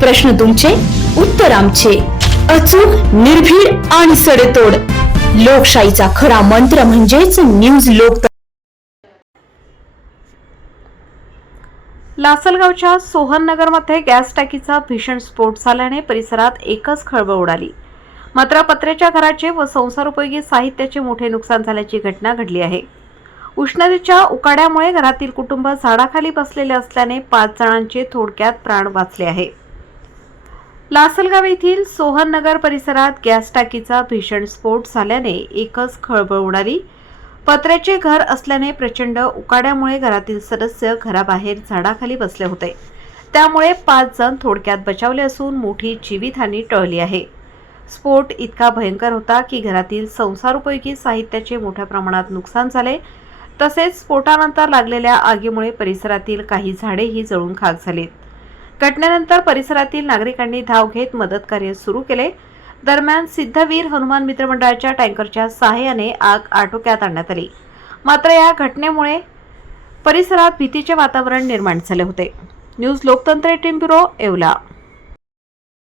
प्रश्न तुमचे, उत्तर आमचे. अचूक, निर्भीड आणि सडेतोड. लोकशाहीचा खरा मंत्र म्हणजेच न्यूज लोकतंत्र. लासलगावच्या सोहननगरमध्ये गॅस टाकीचा भीषण स्फोट झाल्याने परिसरात एकच खळबळ उडाली. मात्र पत्र्याच्या घराचे व संसारोपयोगी साहित्याचे मोठे नुकसान झाल्याची घटना घडली आहे. उष्णतेच्या उकाड्यामुळे घरातील कुटुंब झाडाखाली बसलेले असल्याने 5 जणांचे थोडक्यात प्राण वाचले आहे. लासलगाव येथील सोहननगर परिसरात गॅस टाकीचा भीषण स्फोट झाल्याने एकच खळबळ उडाली. पत्र्याचे घर असल्याने प्रचंड उकाड्यामुळे घरातील सदस्य घराबाहेर झाडाखाली बसले होते. त्यामुळे 5 जण थोडक्यात बचावले असून मोठी जीवितहानी टळली आहे. स्फोट इतका भयंकर होता की घरातील संसारोपयोगी साहित्याचे मोठ्या प्रमाणात नुकसान झाले. तसेच स्फोटानंतर लागलेल्या आगीमुळे परिसरातील काही झाडेही जळून खाक झालीत. घटनेनंतर परिसरातील नागरिकांनी धाव घेत मदत कार्य सुरू केले. दरम्यान सिद्धवीर हनुमान मित्र मंडळाच्या टँकरच्या सहाय्याने आग आटोक्यात आणण्यात आली. मात्र या घटनेमुळे परिसरात भीतीचे वातावरण निर्माण झाले होते. न्यूज लोकतंत्र टीम ब्युरो, येवला.